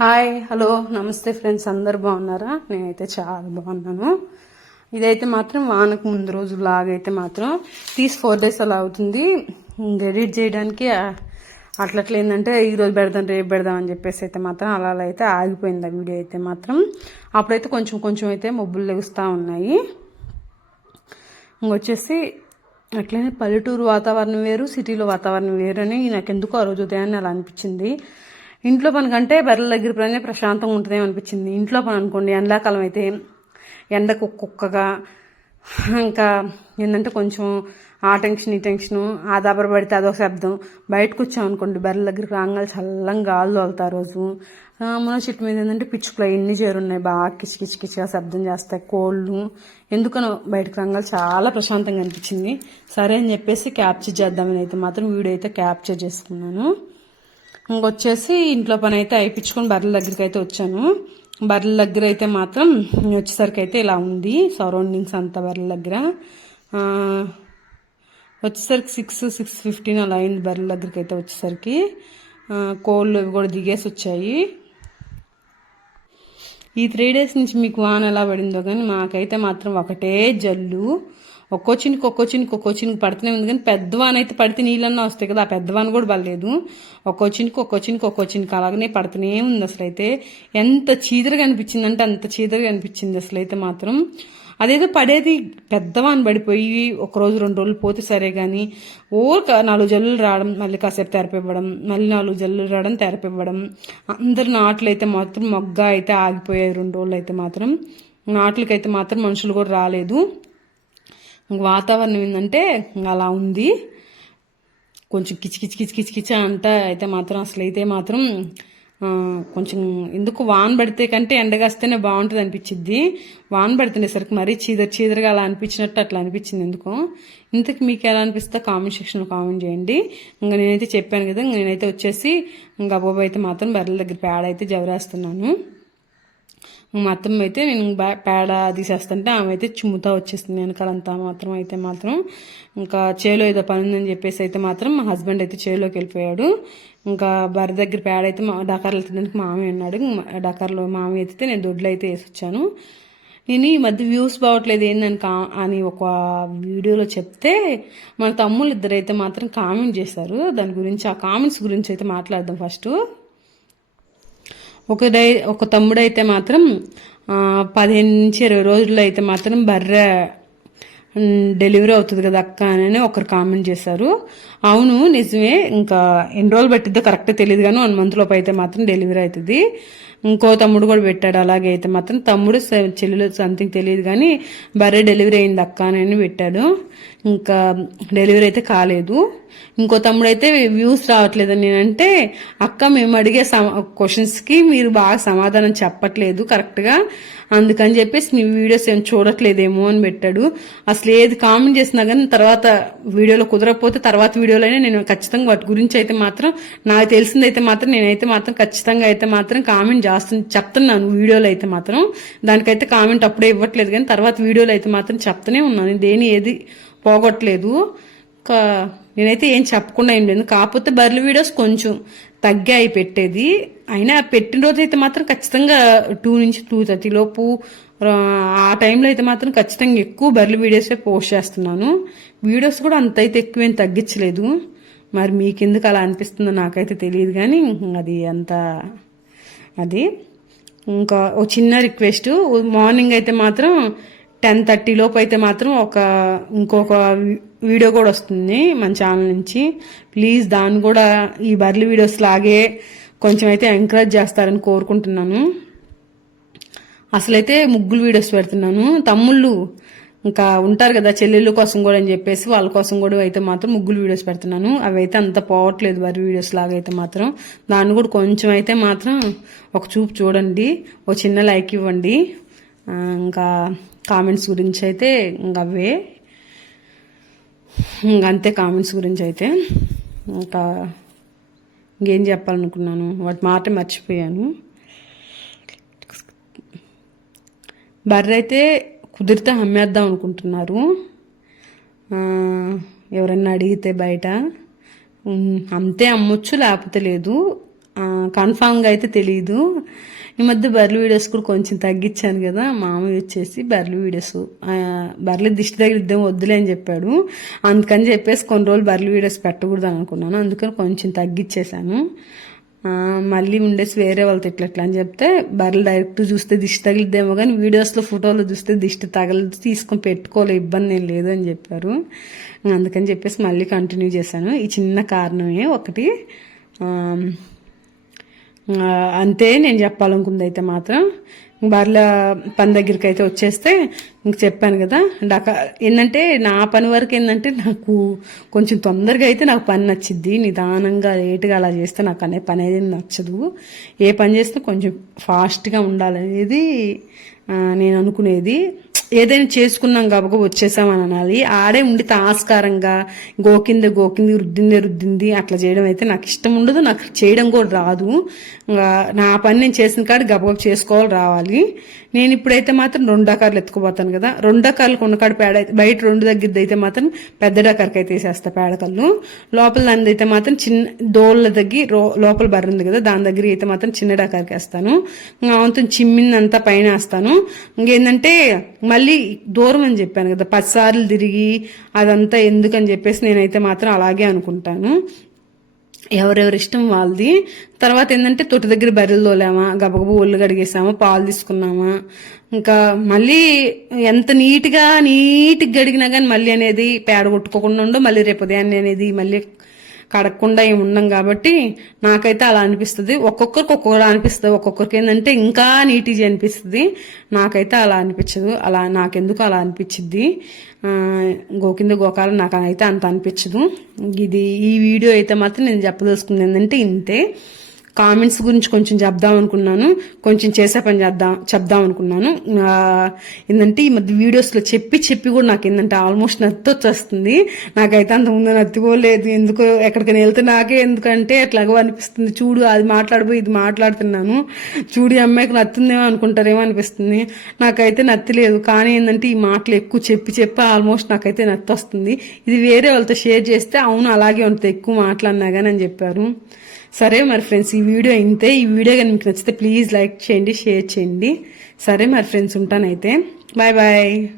Hi hello నమస్తే friends అందరు బాగున్నారా? నేనైతే చాలా బాగున్నాను. ఇదైతే మాత్రం వానకు ముందు రోజు లాగైతే మాత్రం తీసి ఫోర్ డేస్ అలా అవుతుంది. ఎడిట్ చేయడానికి అట్లట్లా ఏంటంటే ఈరోజు పెడదాం రేపు పెడదాం అని చెప్పేసి అయితే మాత్రం అలా అలా అయితే ఆగిపోయింది ఆ వీడియో అయితే మాత్రం. అప్పుడైతే కొంచెం కొంచెం అయితే మబ్బులు లెగుస్తూ ఉన్నాయి. ఇంకొచ్చేసి అట్లనే పల్లెటూరు వాతావరణం వేరు సిటీలో వాతావరణం వేరు అని నాకు ఎందుకో ఆ రోజు ఉదయాన్నే అలా అనిపించింది. ఇంట్లో పని కంటే బర్రెల దగ్గర పనే ప్రశాంతంగా ఉంటుందేమో అనిపించింది. ఇంట్లో పని అనుకోండి ఎండాకాలం అయితే ఎండకు కుక్కగా ఇంకా ఏంటంటే కొంచెం ఆ టెన్షన్ ఈ టెన్షను ఆ దబర పడితే అదొక శబ్దం. బయటకు వచ్చామనుకోండి బర్రెల దగ్గరికి రాగాలి చల్లంగా గాలు తోలుతా రోజు. మన చెట్టు మీద ఏంటంటే పిచ్చుకలు ఎన్ని చేరున్నాయి బాగా కిచకిచకిచగా శబ్దం చేస్తాయి కోళ్ళు. ఎందుకనో బయటకు రంగాలు చాలా ప్రశాంతంగా అనిపించింది. సరే అని చెప్పేసి క్యాప్చర్ చేద్దామని అయితే మాత్రం వీడియో అయితే క్యాప్చర్ చేసుకున్నాను. ఇంకొచ్చేసి ఇంట్లో పని అయితే అయిపించుకొని బర్రెల దగ్గరికి అయితే వచ్చాను. బర్రెల దగ్గర అయితే మాత్రం వచ్చేసరికి అయితే ఇలా ఉంది. సరౌండింగ్స్ అంతా బర్రెల దగ్గర. వచ్చేసరికి సిక్స్ సిక్స్ ఫిఫ్టీన్ అలా అయింది బర్రెల దగ్గరికి అయితే వచ్చేసరికి కోళ్ళు ఇవి కూడా దిగేసి వచ్చాయి. ఈ త్రీ డేస్ నుంచి మీకు వాన ఎలా పడిందో కానీ మాకైతే మాత్రం ఒకటే జల్లు. ఒక్కో చినికి ఒక్కో చినికి ఒక్కో చినికి పడుతూనే ఉంది. కానీ పెద్దవాన్ అయితే పడితే నీళ్ళన్నా వస్తాయి కదా ఆ పెద్దవాన్ కూడా పడలేదు. ఒక్కో చినికి ఒక్కో చినికి ఒక్కో చినికి అలాగనే పడుతూనే ఉంది అసలు అయితే ఎంత చీదరగా అనిపించిందంటే అంత చీదరగా అనిపించింది అసలు అయితే మాత్రం. అదేదో పడేది పెద్దవాన్ పడిపోయి ఒక రోజు రెండు రోజులు పోతే సరే కానీ ఓర్క నాలుగు జల్లులు రావడం మళ్ళీ కాసేపు తెరపివ్వడం మళ్ళీ నాలుగు జల్లులు రావడం తెరపివ్వడం అందరు నాట్లు అయితే మాత్రం మొగ్గ అయితే ఆగిపోయాయి రెండు రోజులు అయితే మాత్రం. నాట్లకైతే మాత్రం మనుషులు కూడా రాలేదు. వాతావరణం ఏంటంటే అలా ఉంది. కొంచెం కిచి కిచి కిచి కిచి కిచ అంట అయితే మాత్రం అసలు అయితే మాత్రం కొంచెం ఎందుకు వాన పడితే కంటే ఎండగాస్తేనే బాగుంటుంది అనిపించింది వాన పడుతుండేసరికి మరీ చీదర చీదరగా అలా అనిపించినట్టు అట్లా అనిపించింది ఎందుకో. ఇంతకు మీకు ఎలా అనిపిస్తే కామెంట్ సెక్షన్లో కామెంట్ చేయండి. ఇంకా నేనైతే చెప్పాను కదా నేనైతే వచ్చేసి ఇంకా అబ్బాబు అయితే మాత్రం బర్రెల దగ్గర పేడ అయితే జవరేస్తున్నాను మా అత్తమ్మ అయితే నేను పేడ తీసేస్తుంటే ఆమె అయితే చుమ్ముతా వచ్చేస్తుంది వెనకాలంతా మాత్రం అయితే మాత్రం. ఇంకా చేలో ఏదో పని ఉందని చెప్పేసి అయితే మాత్రం మా హస్బెండ్ అయితే చేలోకి వెళ్ళిపోయాడు. ఇంకా బర్రె దగ్గర పేడ అయితే మా డకార్లు తినడానికి మామయ్య ఉన్నాడు. ఇంక డకార్లో మామయ్య అయితే నేను దొడ్లు అయితే వేసి వచ్చాను. నేను ఈ మధ్య వ్యూస్ బాగట్లేదు ఏందని కా అని ఒక వీడియోలో చెప్తే మన తమ్ముళ్ళు ఇద్దరైతే మాత్రం కామెంట్ చేశారు. దాని గురించి ఆ కామెంట్స్ గురించి అయితే మాట్లాడదాం ఫస్ట్. ఒక డై ఒక తమ్ముడు అయితే మాత్రం పదిహేను నుంచి ఇరవై రోజుల్లో అయితే మాత్రం బర్రె డెలివరీ అవుతుంది కదా అక్క అని ఒకరు కామెంట్ చేశారు. అవును నిజమే. ఇంకా ఎన్ని రోజులు పట్టిద్దో కరెక్ట్ తెలియదు కానీ వన్ మంత్ లోపు అయితే మాత్రం డెలివరీ అవుతుంది. ఇంకో తమ్ముడు కూడా పెట్టాడు. అలాగే అయితే మాత్రం తమ్ముడు చెల్లెలు సంథింగ్ తెలియదు కానీ బర్రె డెలివరీ అయింది అక్క అని పెట్టాడు. ఇంకా డెలివరీ అయితే కాలేదు. ఇంకో తమ్ముడు అయితే వ్యూస్ రావట్లేదని నేనంటే అక్క మేము అడిగే క్వశ్చన్స్కి మీరు బాగా సమాధానం చెప్పట్లేదు కరెక్ట్గా అందుకని చెప్పేసి మీ వీడియోస్ ఏం చూడట్లేదేమో అని పెట్టాడు. అసలు ఏది కామెంట్ చేసినా కానీ తర్వాత వీడియోలో కుదరకపోతే తర్వాత వీడియోలోనే నేను ఖచ్చితంగా వాటి గురించి అయితే మాత్రం నాకు తెలిసిందైతే మాత్రం నేనైతే మాత్రం ఖచ్చితంగా అయితే మాత్రం కామెంట్ చేస్తు చెప్తున్నాను వీడియోలో అయితే మాత్రం. దానికైతే కామెంట్ అప్పుడే ఇవ్వట్లేదు కానీ తర్వాత వీడియోలో అయితే మాత్రం చెప్తూనే ఉన్నాను. దేని ఏది పోగొట్టలేదు. నేనైతే ఏం చెప్పకుండా ఏం లేదు. కాకపోతే బర్రెల వీడియోస్ కొంచెం తగ్గాయి పెట్టేది. అయినా పెట్టిన రోజు అయితే మాత్రం ఖచ్చితంగా టూ నుంచి టూ థర్టీ లోపు ఆ, ఆ టైంలో అయితే మాత్రం ఖచ్చితంగా ఎక్కువ బర్రెల వీడియోసే పోస్ట్ చేస్తున్నాను. వీడియోస్ కూడా అంత అయితే ఎక్కువేం తగ్గించలేదు. మరి మీకెందుకు అలా అనిపిస్తుందో నాకైతే తెలియదు కానీ అది అంత అది. ఇంకా ఓ చిన్న రిక్వెస్ట్ మార్నింగ్ అయితే మాత్రం టెన్ థర్టీ లోపు అయితే మాత్రం ఒక ఇంకొక వీడియో కూడా వస్తుంది మన ఛానల్ నుంచి. ప్లీజ్ దాన్ని కూడా ఈ బర్లీ వీడియోస్ లాగే కొంచెం అయితే ఎంకరేజ్ చేస్తారని కోరుకుంటున్నాను. అసలైతే ముగ్గులు వీడియోస్ పెడుతున్నాను. తమ్ముళ్ళు ఇంకా ఉంటారు కదా చెల్లెళ్ళ కోసం కూడా అని చెప్పేసి వాళ్ళ కోసం కూడా అయితే మాత్రం ముగ్గులు వీడియోస్ పెడుతున్నాను. అవి అయితే అంత పోవట్లేదు వారి వీడియోస్ లాగా అయితే మాత్రం. దాన్ని కూడా కొంచెం అయితే మాత్రం ఒక చూపు చూడండి. ఒక చిన్న లైక్ ఇవ్వండి. ఇంకా కామెంట్స్ గురించి అయితే ఇంకా అవే. అంతే కామెంట్స్ గురించి అయితే. ఇంకా ఇంకేం చెప్పాలనుకున్నాను? వాటి మాట మర్చిపోయాను. బర్రె అయితే కుదిరితే అమ్మేద్దాం అనుకుంటున్నారు. ఎవరన్నా అడిగితే బయట. అంతే అమ్మొచ్చు లేకపోతే లేదు. కన్ఫామ్గా అయితే తెలియదు ఈ మధ్య బర్రెలు వీడియోస్ కూడా కొంచెం తగ్గించాను కదా మామయ్య వచ్చేసి బర్రెలు వీడియోస్. బర్రెలు దిష్టి ఇద్దాం వద్దులే అని చెప్పాడు. అందుకని చెప్పేసి కొన్ని రోజులు బర్రెలు వీడియోస్ పెట్టకూడదు అనుకున్నాను. అందుకని కొంచెం తగ్గించేశాను. మళ్ళీ ఉండేసి వేరే వాళ్ళతో ఇట్లా ఇట్లా అని చెప్తే బర్రెలు డైరెక్ట్ చూస్తే దిష్టి తగిలిద్దేమో కానీ వీడియోస్లో ఫోటోలు చూస్తే దిష్టి తగలదు తీసుకొని పెట్టుకోలే ఇబ్బంది ఏం లేదు అని చెప్పారు. అందుకని చెప్పేసి మళ్ళీ కంటిన్యూ చేశాను. ఈ చిన్న కారణమే ఒకటి. అంతే నేను చెప్పాలనుకుంది అయితే మాత్రం. బర్ల పని దగ్గరికి అయితే వచ్చేస్తే ఇంక చెప్పాను కదా డాక ఏంటంటే నా పని వరకు ఏంటంటే నాకు కొంచెం తొందరగా అయితే నాకు పని నచ్చిద్ది నిదానంగా లేటుగా అలా చేస్తే నాకు అనే పని అనేది నచ్చదు. ఏ పని చేస్తే కొంచెం ఫాస్ట్గా ఉండాలనేది నేను అనుకునేది. ఏదైనా చేసుకున్నాం కాబట్టి వచ్చేసామని అనాలి. ఆడే ఉండి తాస్కారంగా గోకింది గోకింది రుద్దిందే రుద్దింది అట్లా చేయడం అయితే నాకు ఇష్టం ఉండదు. నాకు చేయడం కూడా రాదు. ఇంకా నా పని నేను చేసిన కాడ గబగబ చేసుకోవాలి రావాలి. నేను ఇప్పుడైతే మాత్రం రెండు డకార్లు ఎత్తుకుపోతాను కదా. రెండు డకార్లు కొన్నకాడ పేడ అయితే- బయట రెండు దగ్గరది అయితే మాత్రం పెద్ద డకార్కి అయితే వేసేస్తా పేడకళ్ళు లోపల దాని అయితే మాత్రం చిన్న దోళ్ళ దగ్గర రో- లోపల బర్ర ఉంది కదా దాని దగ్గర అయితే మాత్రం చిన్న డకార్కి వేస్తాను. ఇంకా చిమ్మిందంతా పైన వేస్తాను. ఇంకేంటంటే మళ్ళీ దూరం అని చెప్పాను కదా పదిసార్లు తిరిగి అదంతా ఎందుకని చెప్పేసి నేనైతే మాత్రం అలాగే అనుకుంటాను. ఎవరెవరి ఇష్టం వాళ్ళది. తర్వాత ఏంటంటే తొట్టి దగ్గర బర్రెలు తోలామా గబగబు ఒళ్ళు కడిగేసామా పాలు తీసుకున్నామా. ఇంకా మళ్ళీ ఎంత నీట్గా నీట్గా గడిగినా కానీ మళ్ళీ అనేది పేడ కొట్టుకోకుండా ఉండో మళ్ళీ రేపు ఉదయాన్నే అనేది మళ్ళీ కడగకుండా ఏమి ఉండం కాబట్టి నాకైతే అలా అనిపిస్తుంది. ఒక్కొక్కరికి ఒక్కొక్కరు అనిపిస్తుంది. ఒక్కొక్కరికి ఏంటంటే ఇంకా నీట్గా అనిపిస్తుంది. నాకైతే అలా అనిపించదు. అలా నాకెందుకు అలా అనిపించింది గోకింద గోకాలం నాకు అయితే అంత అనిపించదు. ఇది ఈ వీడియో అయితే మాత్రం నేను చెప్పదలుచుకుంది ఏంటంటే ఇంతే. కామెంట్స్ గురించి కొంచెం చెప్దాం అనుకున్నాను. కొంచెం చేసే పని చేద్దాం చెప్దాం అనుకున్నాను. ఏంటంటే ఈ మధ్య వీడియోస్లో చెప్పి చెప్పి కూడా నాకు ఏంటంటే ఆల్మోస్ట్ నత్తి వచ్చేస్తుంది. నాకైతే అంతకుముందు ముందు నత్తిపోలేదు ఎందుకో ఎక్కడికైనా వెళ్తే నాకే ఎందుకంటే అట్లాగో అనిపిస్తుంది. చూడు అది మాట్లాడిపోయి ఇది మాట్లాడుతున్నాను. చూడు ఈ అమ్మాయికి నత్తుందేమో అనుకుంటారేమో అనిపిస్తుంది. నాకైతే నత్తి లేదు. కానీ ఏంటంటే ఈ మాటలు ఎక్కువ చెప్పి చెప్పి ఆల్మోస్ట్ నాకైతే నత్తి వస్తుంది. ఇది వేరే వాళ్ళతో షేర్ చేస్తే అవును అలాగే ఉంటుంది. ఎక్కువ మాట్లాడినా కానీ అని చెప్పారు. సరే మరి ఫ్రెండ్స్ ఈ వీడియో ఇంతే. ఈ వీడియో కానీ మీకు నచ్చితే ప్లీజ్ లైక్ చేయండి షేర్ చేయండి. సరే మరి ఫ్రెండ్స్ ఉంటానైతే. Bye bye.